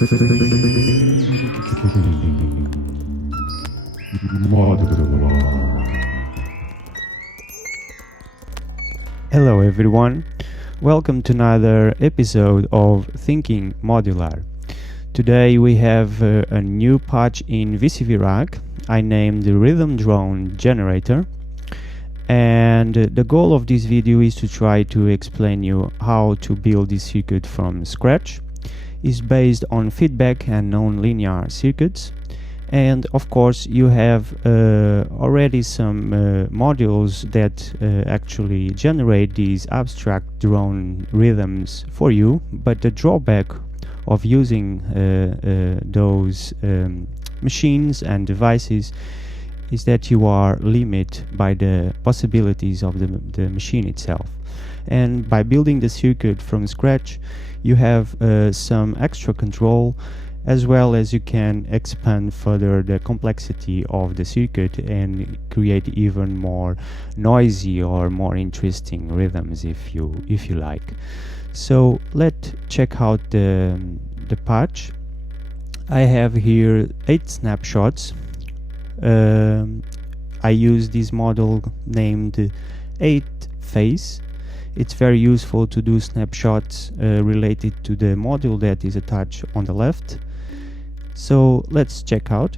Hello everyone, welcome to another episode of Thinking Modular. Today we have a new patch in VCV Rack. I named the Rhythm Drone Generator, and the goal of this video is to try to explain you how to build this circuit from scratch. It's based on feedback and non-linear circuits, and of course you have already some modules that actually generate these abstract drone rhythms for you, but the drawback of using those machines and devices is that you are limited by the possibilities of the machine itself. And by building the circuit from scratch, you have some extra control, as well as you can expand further the complexity of the circuit and create even more noisy or more interesting rhythms if you like. So let's check out the patch. I have here 8 snapshots. I use this model named 8 phase. It's very useful to do snapshots related to the module that is attached on the left. So let's check out.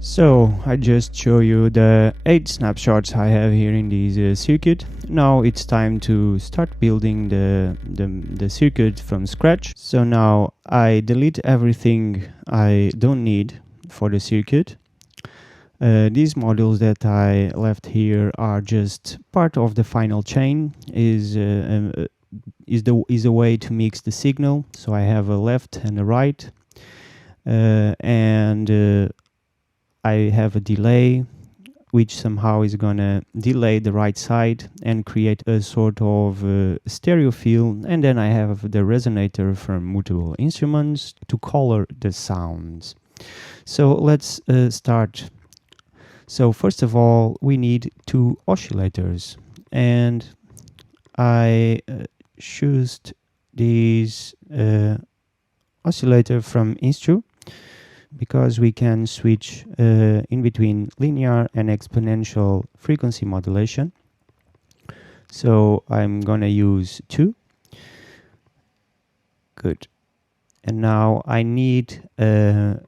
So I just show you the 8 snapshots I have here in this circuit. Now it's time to start building the circuit from scratch. So now I delete everything I don't need for the circuit. These modules that I left here are just part of the final chain. Is a way to mix the signal. So I have a left and a right, and I have a delay, which somehow is gonna delay the right side and create a sort of stereo field. And then I have the resonator from Multiple Instruments to color the sounds. So let's start. So first of all, we need two oscillators, and I choose this oscillator from Instru, because we can switch in between linear and exponential frequency modulation. So I'm gonna use 2. Good. And now I need a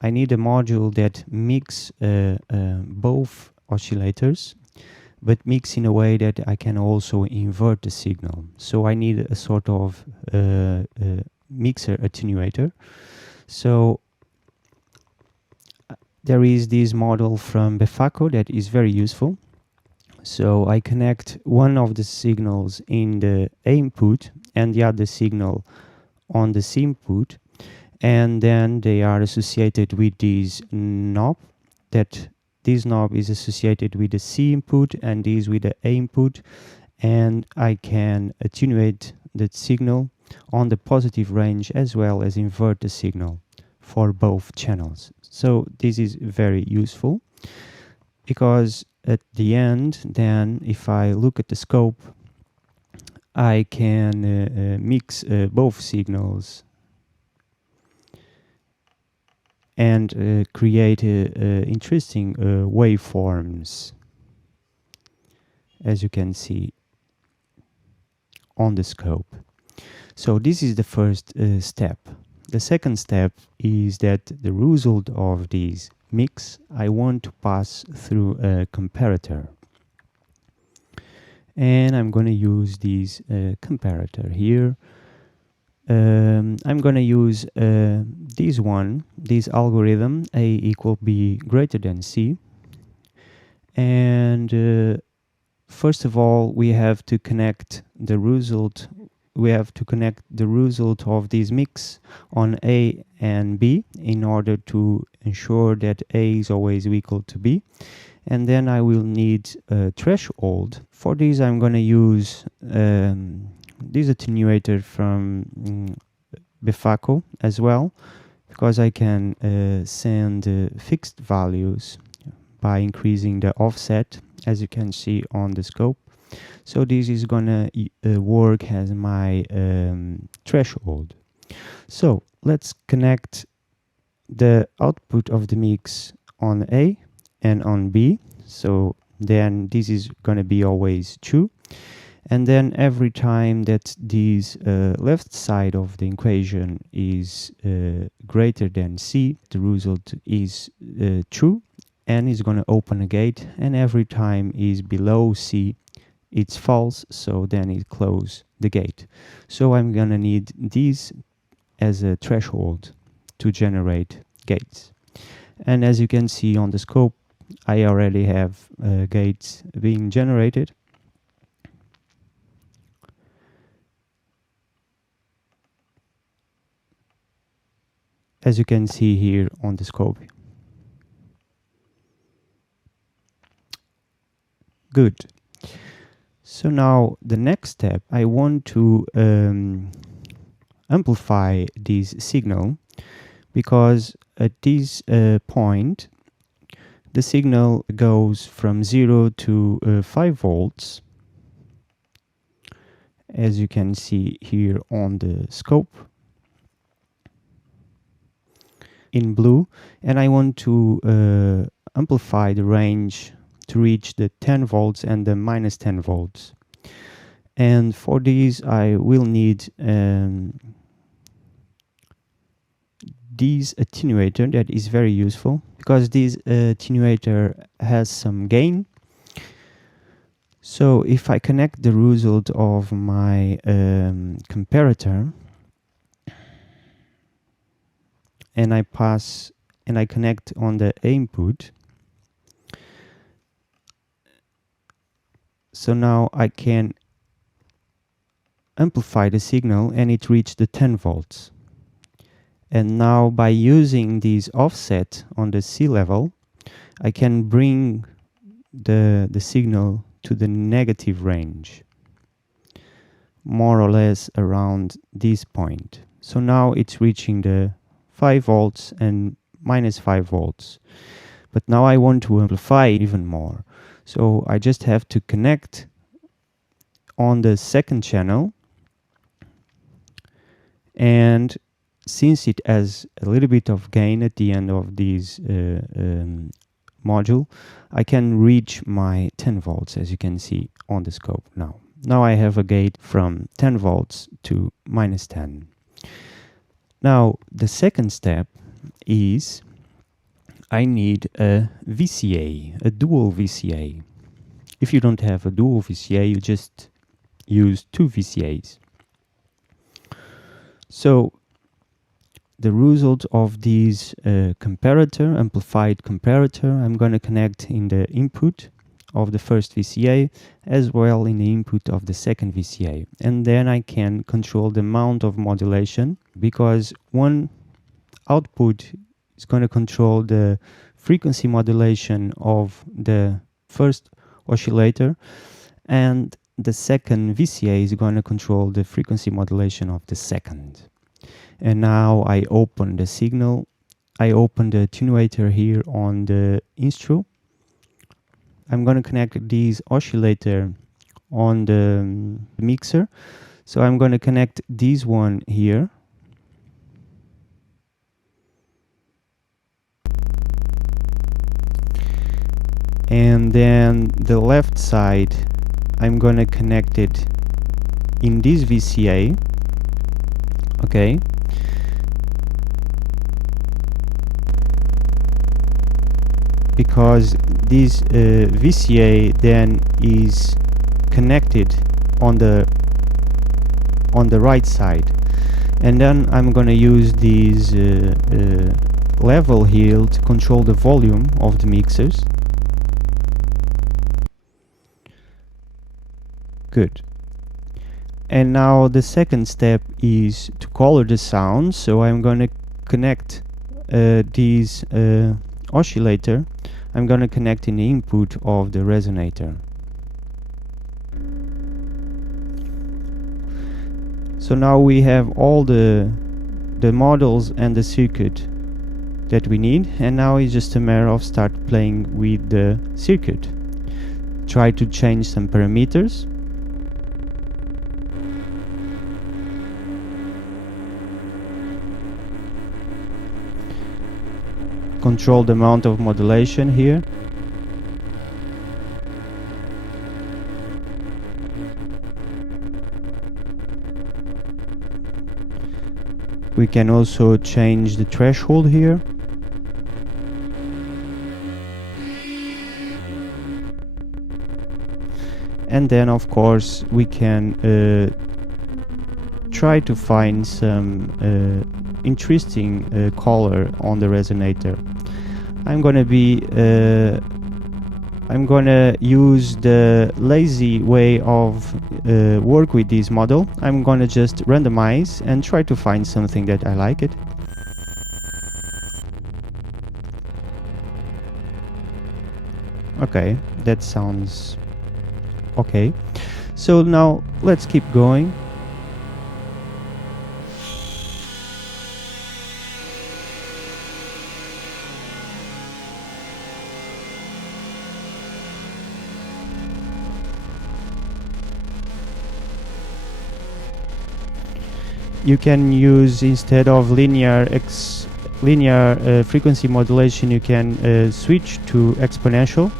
module that mix both oscillators, but mix in a way that I can also invert the signal. So I need a sort of mixer attenuator. So there is this model from Befaco that is very useful. So I connect one of the signals in the A input and the other signal on the C input, and then they are associated with this knob. This knob is associated with the C input and this with the A input, and I can attenuate the signal on the positive range as well as invert the signal for both channels. So this is very useful, because at the end, then if I look at the scope, I can mix both signals and create interesting waveforms, as you can see on the scope. So this is the first step. The second step is that the result of this mix I want to pass through a comparator. And I'm going to use this comparator here. I'm going to use this algorithm, A equal B greater than C. And first of all, we have to connect the result. We have to connect the result of this mix on A and B in order to ensure that A is always equal to B. And then I will need a threshold. For this, I'm going to use this attenuator from Befaco as well, because I can send fixed values by increasing the offset, as you can see on the scope. So this is gonna work as my threshold. So let's connect the output of the mix on A and on B. So then this is gonna be always true. And then every time that this left side of the equation is greater than C, the result is true and is going to open a gate. And every time is below C, it's false, so then it close the gate. So I'm going to need this as a threshold to generate gates. And as you can see on the scope, I already have gates being generated. As you can see here on the scope. Good. So now the next step, I want to amplify this signal, because at this point the signal goes from 0 to 5 volts, as you can see here on the scope in blue, and I want to amplify the range to reach the 10 volts and the minus 10 volts. And for this I will need this attenuator that is very useful, because this attenuator has some gain. So if I connect the result of my comparator and I connect on the input, So now I can amplify the signal and it reached the 10 volts. And now by using this offset on the C level, I can bring the signal to the negative range, more or less around this point. So now it's reaching the 5 volts and minus 5 volts. But now I want to amplify even more. So I just have to connect on the second channel, and since it has a little bit of gain at the end of this module, I can reach my 10 volts, as you can see on the scope now. Now I have a gate from 10 volts to minus 10. Now the second step is I need a VCA, a dual VCA. If you don't have a dual VCA, you just use 2 VCAs. So the result of this comparator, amplified comparator, I'm going to connect in the input of the first VCA as well in the input of the second VCA. And then I can control the amount of modulation, because one output is going to control the frequency modulation of the first oscillator, and the second VCA is going to control the frequency modulation of the second. And now I open the signal. I open the attenuator here on the instru. I'm going to connect this oscillator on the mixer. So I'm going to connect this one here. And then the left side, I'm going to connect it in this VCA. Okay. Because this VCA then is connected on the right side, and then I'm gonna use this level here to control the volume of the mixers. Good. And now the second step is to color the sound. So I'm gonna connect this oscillator. I'm going to connect in the input of the resonator. So now we have all the models and the circuit that we need, and now it's just a matter of start playing with the circuit. Try to change some parameters. Control the amount of modulation here. We can also change the threshold here. And then of course we can try to find some interesting color on the resonator. I'm gonna use the lazy way of work with this model. I'm gonna just randomize and try to find something that I like it. Okay, that sounds okay. So now let's keep going. You can use, instead of linear frequency modulation, you can switch to exponential.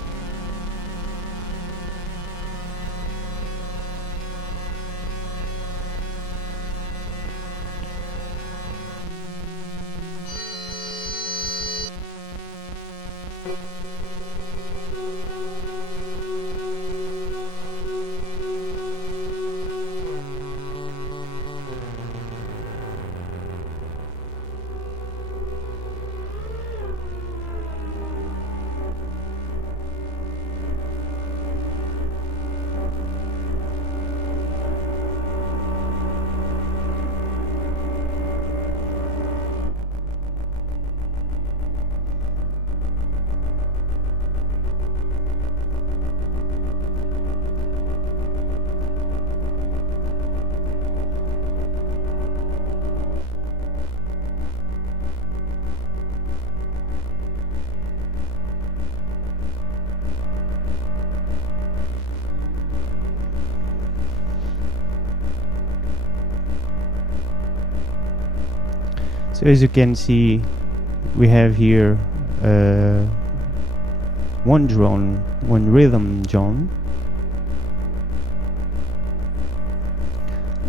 So as you can see, we have here one drone, one rhythm drone.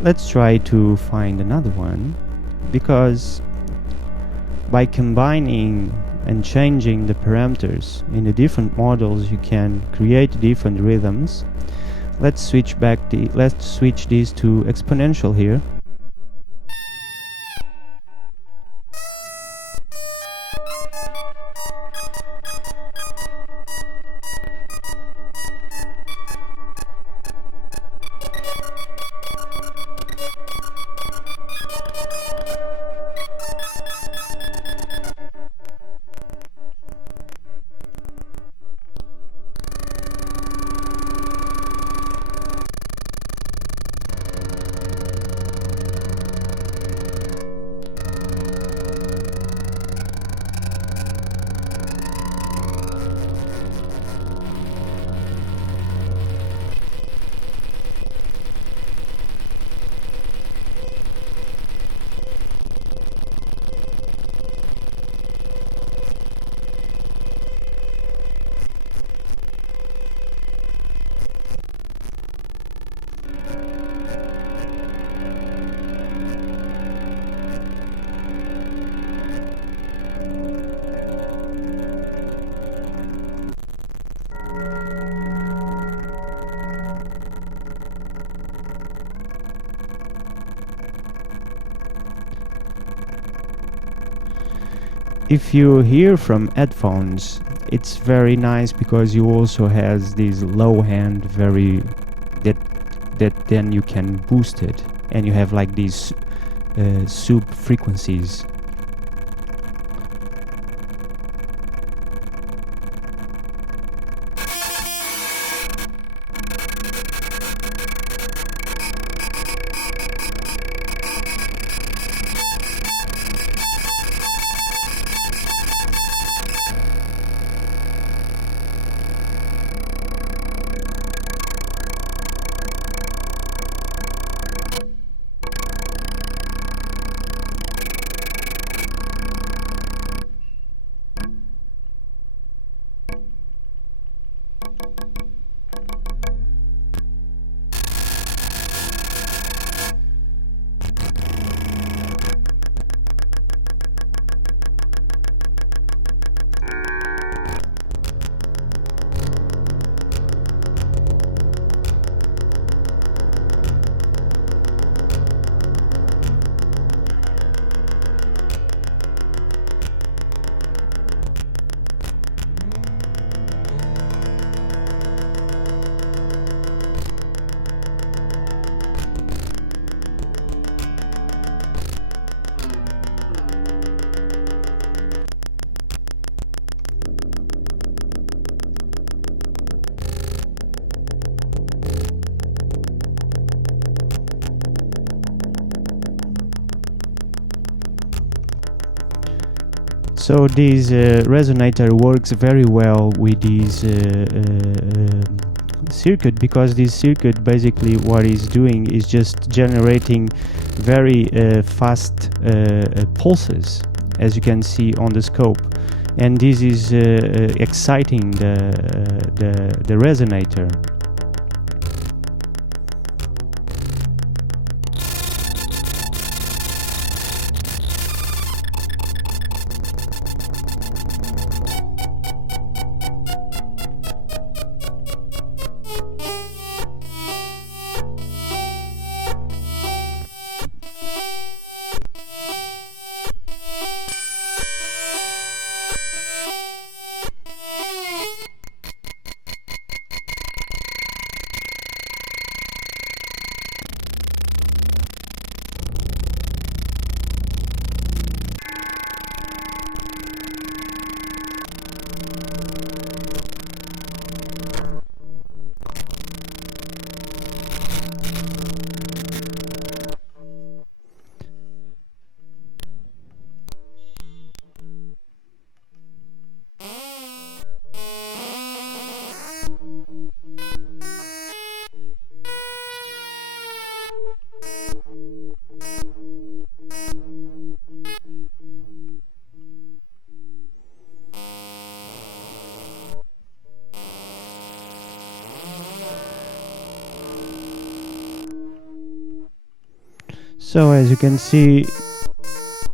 Let's try to find another one, because by combining and changing the parameters in the different models, you can create different rhythms. Let's switch these to exponential here. If you hear from headphones, it's very nice because you also has this low end that then you can boost it, and you have like these sub frequencies. So this resonator works very well with this circuit, because this circuit basically what it's doing is just generating very fast pulses, as you can see on the scope, and this is exciting the resonator. So as you can see,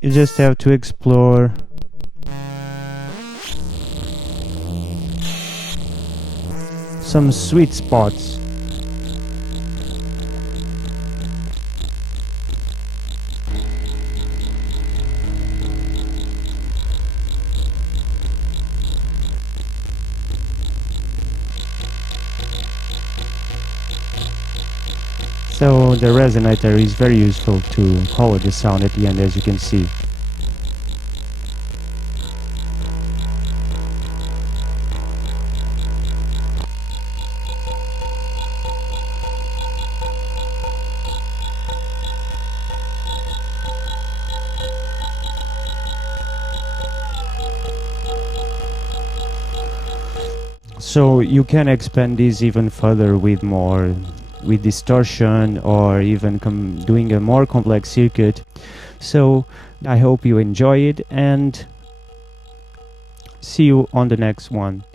you just have to explore some sweet spots. So the resonator is very useful to hold the sound at the end, as you can see. So you can expand this even further with distortion, or even doing a more complex circuit. So I hope you enjoy it, and see you on the next one.